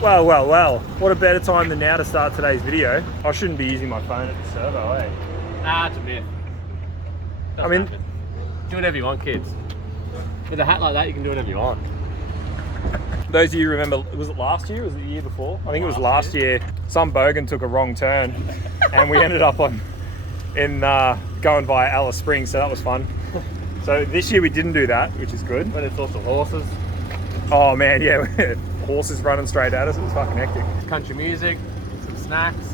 Well, well, well. What a better time than now to start today's video. I shouldn't be using my phone at the servo, eh? Ah, it's a myth. I mean... Do whatever you want, kids. With a hat like that, you can do whatever you want. Those of you remember, was it last year? Was it the year before? I think it was last year. Some bogan took a wrong turn and we ended up going via Alice Springs, so that was fun. So this year we didn't do that, which is good. But it's also horses. Oh man, yeah. Horses running straight at us, it was fucking hectic. Country music, some snacks.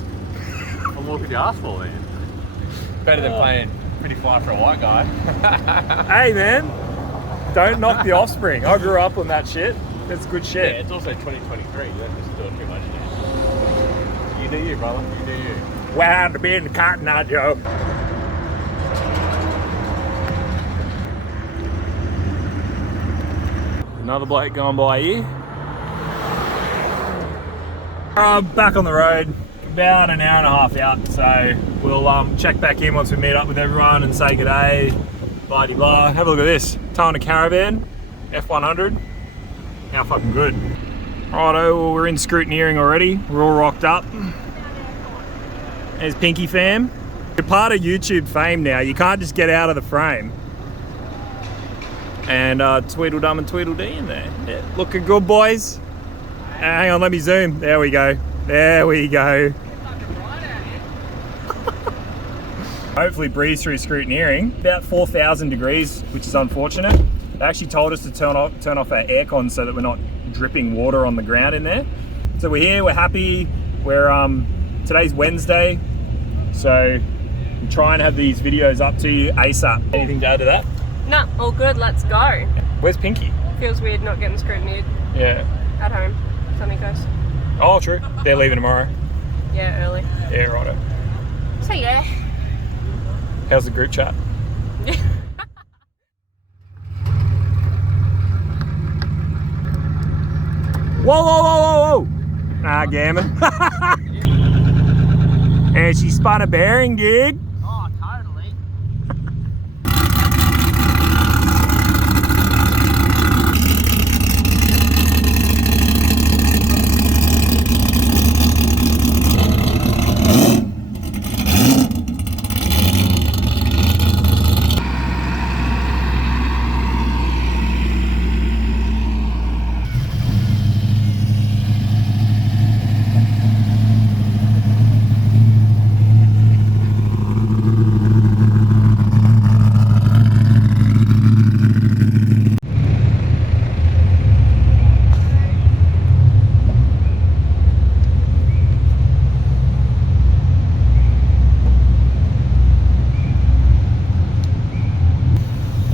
What more could you ask for, man? Better than playing Pretty Fly for a White Guy. Hey man, don't knock the offspring. I grew up on that shit. It's good shit. Yeah, it's also 2023. You don't just do it too much. You do you, brother. You do you. Wow, to be in the cotton now, Joe. Another bloke going by here. Back on the road, about an hour and a half out, so we'll check back in once we meet up with everyone and say good day, blah de blah. Have a look at this, towing a caravan, F100, how fucking good. Righto, well, we're in scrutineering already, we're all rocked up. There's Pinky fam. You're part of YouTube fame now, you can't just get out of the frame. And Tweedledum and Tweedledee in there. Yeah, looking good, boys. Hang on, let me zoom. There we go. There we go. Hopefully breeze through scrutineering. About 4,000 degrees, which is unfortunate. They actually told us to turn off our aircon so that we're not dripping water on the ground in there. So we're here, we're happy. We're today's Wednesday, so we'll try and have these videos up to you ASAP. Anything to add to that? No, all good, let's go. Where's Pinky? Feels weird not getting scrutineered. Yeah. At home, Tommy goes. Oh, true. They're leaving tomorrow. Yeah, early. Yeah, righto. So yeah. How's the group chat? Whoa, whoa, whoa, whoa, whoa! Ah, gammon. And she spun a bearing gig. Oh, totally.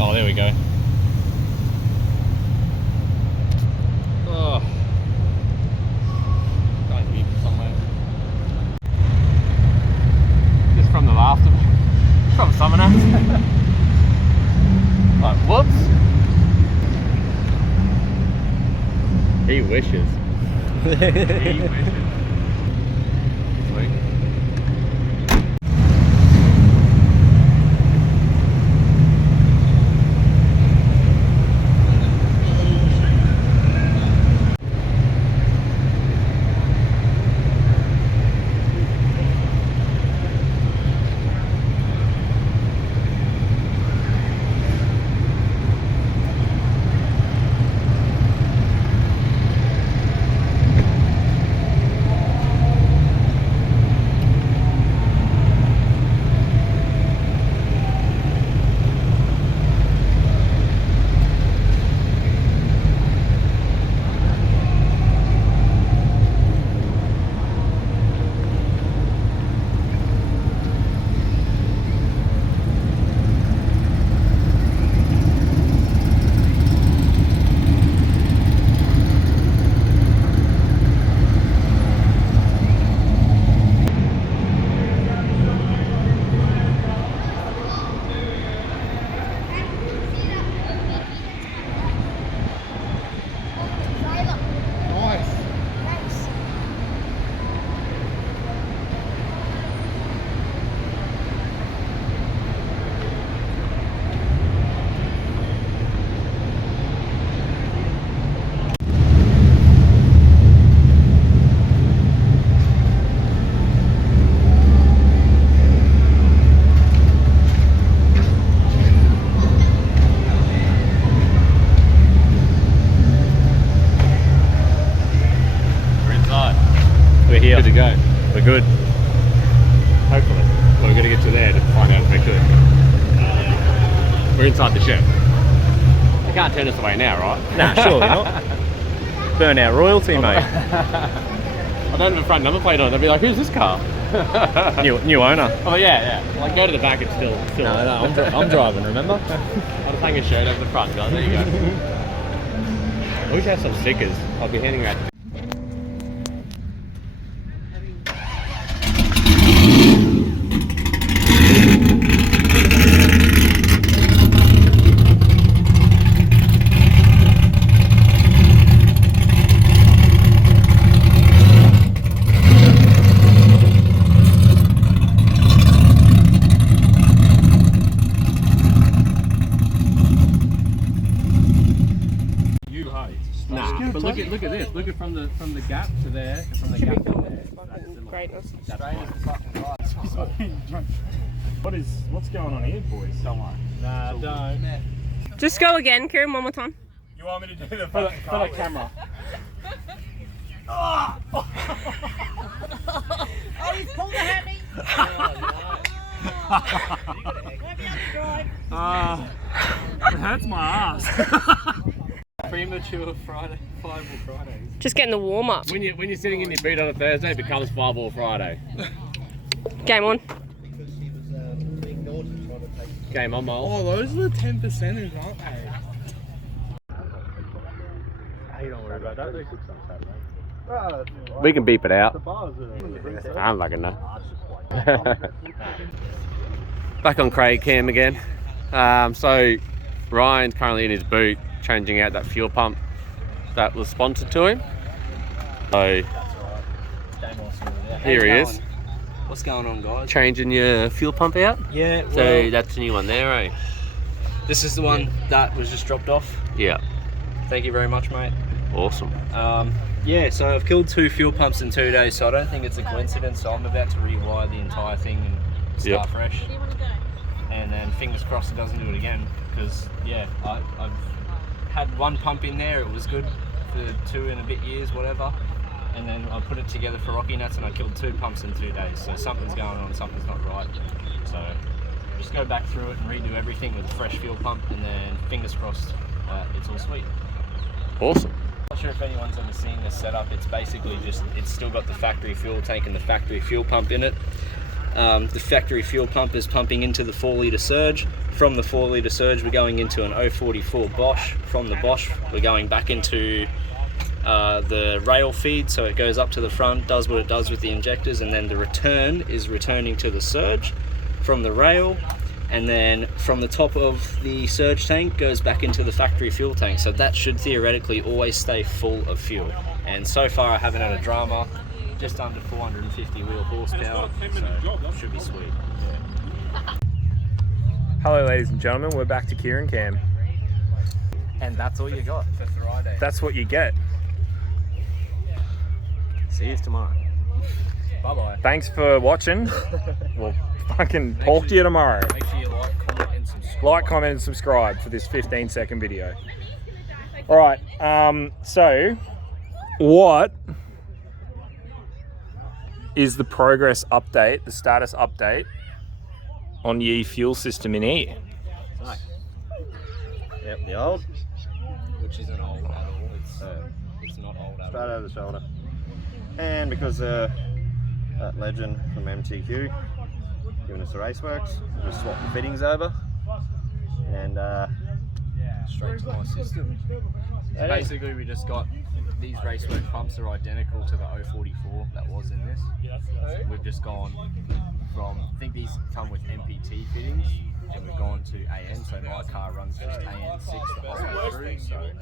Oh, there we go. Oh. Got here somewhere. Just from the laughter. From Summoner. Like, whoops. He wishes. He wishes. Sweet. here. Good to go. We're good. Hopefully. Well, we're going to get to there to find out if we're good. We're inside the shed. They can't turn us away now, right? Nah, surely not. Burn our royalty, mate. I don't have a front number plate on. They'll be like, who's this car? New owner. Oh, yeah. Like, go to the back, it's still No, I'm driving, remember? I'll just hang a shirt over the front, guys. There you go. I wish I had some stickers. I'll be handing out. Nah, but look at this. Look at from the gap to there, and from the gap to there. Greatness. What's going on here, boys? Don't worry. Nah, don't. Just go again, Kieran, one more time. You want me to do the For fucking the camera. Oh, he's pulled a hammy. It hurts my ass. Premature Friday, Fireball Fridays. Just getting the warm up. When you're sitting in your boot on a Thursday, it becomes Fireball Friday. Game on. Game on, Mole. Oh, those are the 10%ers, aren't they? Hey, don't worry about that. We can beep it out. I'm fucking know. Back on Craig Cam again. So Ryan's currently in his boot changing out that fuel pump that was sponsored to him. So here he is. What's going on, guys? Changing your fuel pump out. Yeah, So well, that's the new one there, eh? this is the one that was just dropped off. Yeah. Thank you very much, mate. Awesome. Yeah, so I've killed 2 fuel pumps in 2 days, so I don't think it's a coincidence. So I'm about to rewire the entire thing and start fresh. And then fingers crossed it doesn't do it again, because yeah, I've had 1 pump in there. It was good for 2 and a bit years, whatever. And then I put it together for Rockynats and I killed 2 pumps in 2 days. So something's going on, something's not right. So just go back through it and redo everything with a fresh fuel pump, and then fingers crossed it's all sweet. Awesome. Not sure if anyone's ever seen this setup. It's basically just, it's still got the factory fuel tank and the factory fuel pump in it. The factory fuel pump is pumping into the 4-litre surge. From the 4-litre surge, we're going into an 044 Bosch. From the Bosch, we're going back into the rail feed, so it goes up to the front, does what it does with the injectors, and then the return is returning to the surge from the rail, and then from the top of the surge tank goes back into the factory fuel tank. So that should theoretically always stay full of fuel. And so far I haven't had a drama. Just under 450 wheel horsepower, so should be sweet. Yeah. Hello, ladies and gentlemen. We're back to Kieran Cam. And that's all you got. For Friday. That's what you get. See you tomorrow. Bye-bye. Thanks for watching. We'll fucking talk to you tomorrow. Make sure you like, comment, and subscribe. Like, comment, and subscribe for this 15-second video. All right. So, what is the progress update, the status update on your fuel system in here? Yep, the old. Which isn't old at all. It's not old at Straight all. over the shoulder. And because that legend from MTQ giving us the Raceworks, we just swapped the fittings over. And Straight to my system. So basically, we just got these Racework pumps are identical to the 044 that was in this. We've just gone from, I think these come with MPT fittings, and we've gone to AN, so my car runs just AN6 the whole way through. So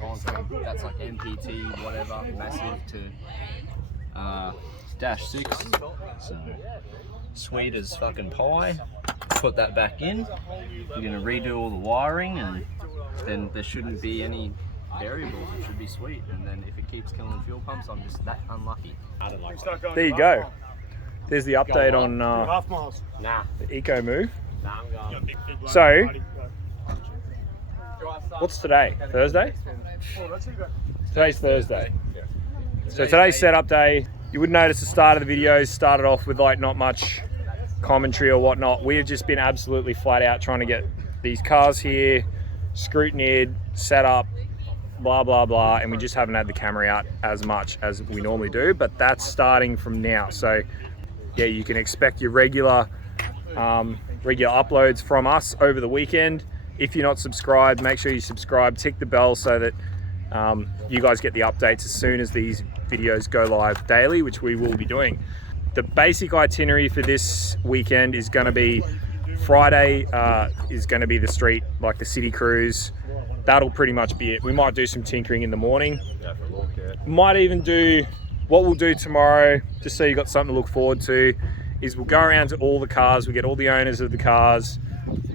gone from, that's like MPT, whatever, massive to dash 6. So sweet as fucking pie. Put that back in. We're gonna redo all the wiring, and then there shouldn't be any variables. It should be sweet. And then if it keeps killing fuel pumps, I'm just that unlucky. There you go. There's the update on Nah. the Eco Move. Nah, I'm going. So, what's today? Thursday? Today's Thursday. So today's setup day. You would notice the start of the videos started off with like not much commentary or whatnot. We've just been absolutely flat out trying to get these cars here scrutineered, set up, blah blah blah, and we just haven't had the camera out as much as we normally do, but that's starting from now. So yeah, you can expect your regular uploads from us over the weekend. If you're not subscribed, make sure you subscribe, tick the bell so that you guys get the updates as soon as these videos go live daily, which we will be doing. The basic itinerary for this weekend is going to be Friday is going to be the street, like the city cruise. That'll pretty much be it. We might do some tinkering in the morning. Might even do, what we'll do tomorrow, just so you got something to look forward to, is we'll go around to all the cars, we get all the owners of the cars,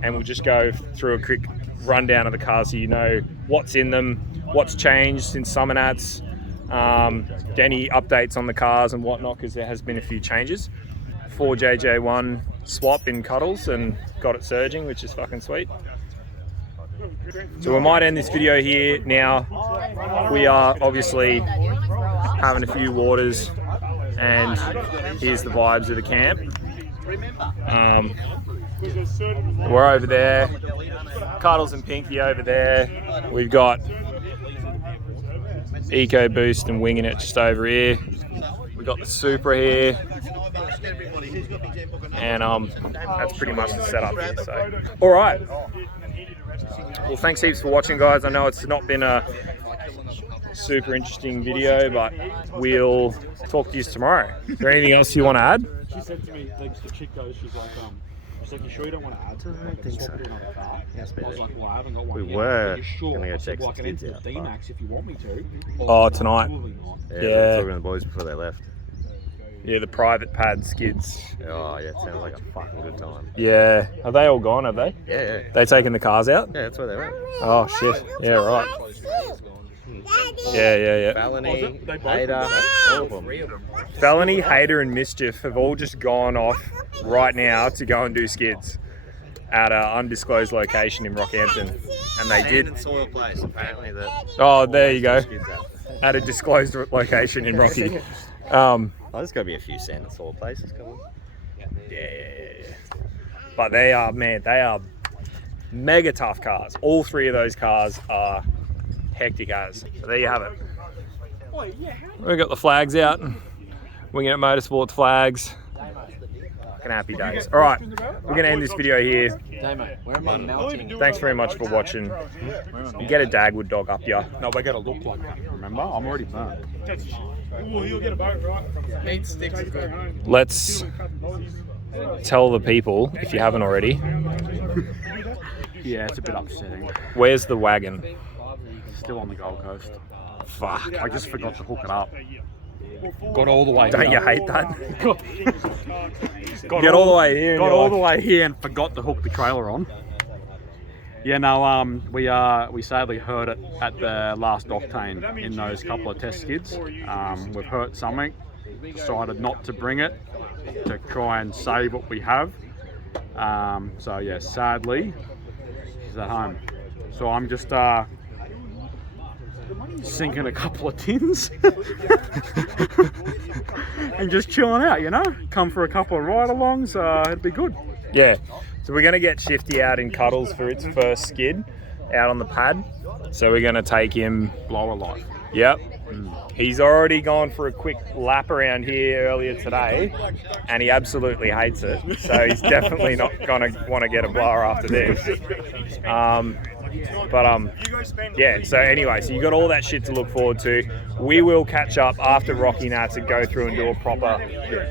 and we'll just go through a quick rundown of the cars so you know what's in them, what's changed since Summernats, any updates on the cars and whatnot, because there has been a few changes. 4JJ1 swap in Cuddles and got it surging, which is fucking sweet. So we might end this video here now. We are obviously having a few waters, and here's the vibes of the camp. We're over there, Cuddles and Pinky over there. We've got EcoBoost and Winginit just over here. We've got the Supra here, and that's pretty much the setup here. So, all right. Well, thanks heaps for watching, guys. I know it's not been a super interesting video, but we'll talk to you tomorrow. Is there anything else you want to add? She said to me, like, the chick goes, she's like, you sure you don't want to add to it? I don't think so. Yes, I was like, well, I haven't got one we yet. were Are you sure? gonna go I said, check well, I some can enter skids the out, D-Max if you want me to. Oh, tonight. Probably not. Yeah, Yeah. we were talking to the boys before they left. Yeah, the private pad skids. Oh yeah, it sounds like a fucking good time. Yeah. Are they all gone, have they? Yeah, They taking the cars out? yeah, that's where they went. Oh, shit. Yeah, right. Yeah. Felony, Hater, all of them. Felony, Hater, and Mischief have all just gone off right now to go and do skids at an undisclosed location in Rockhampton. And they did. And soil place, apparently. Oh, there you go. At a disclosed location in Rocky. Oh, there's got to be a few sand and soil places coming. Yeah. But they are, man, they are mega tough cars. All three of those cars are hectic as. So there you have it. We've got the flags out. Winginit Motorsports flags. Fucking happy days. All right, we're going to end this video here. Where am I melting? Thanks very much for watching. You get a Dagwood dog up ya. No, we got to look like that, remember? I'm already burnt. Let's tell the people, if you haven't already, Yeah, it's a bit upsetting. where's the wagon? Still on the Gold Coast. Fuck. I just forgot to hook it up. Got all the way Don't here. you hate that? Got Get all the way here. and Got you're all like, the way here and forgot to hook the trailer on. Yeah, no, we sadly hurt it at the last octane in those couple of test skids. We've hurt something. Decided not to bring it to try and save what we have. So yeah, sadly, she's at home. So I'm just sinking a couple of tins and just chilling out, you know. Come for a couple of ride-alongs. It'd be good. Yeah. So we're going to get Shifty out in Cuddles for its first skid out on the pad. So we're going to take him. Blower life. Yep. He's already gone for a quick lap around here earlier today, and he absolutely hates it. So he's definitely not going to want to get a blower after this. Yeah, so anyway, so you got all that shit to look forward to. We will catch up after Rockynats and go through and do a proper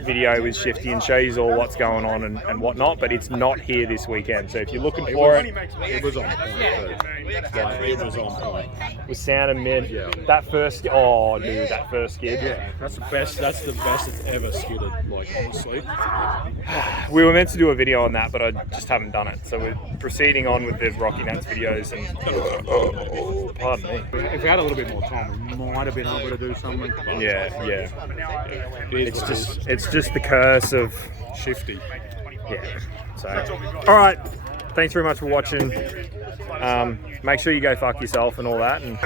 video with Shifty and show you all what's going on and whatnot, but it's not here this weekend. So if you're looking for it, It was on point. It was on point. with sound and mid, that first, oh dude, that first skid. Yeah, that's the best. That's the best it's ever skidded. Like honestly. We were meant to do a video on that, but I just haven't done it. So we're proceeding on with the Rockynats videos and pardon me. If we had a little bit more time, we might have been able to do something. Yeah. It's It's just the curse of shifty. yeah. So all right. Thanks very much for watching. Make sure you go fuck yourself and all that. And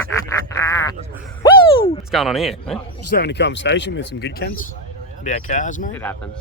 woo! What's going on here? Eh? Just having a conversation with some good cunts. About cars, mate? It happens.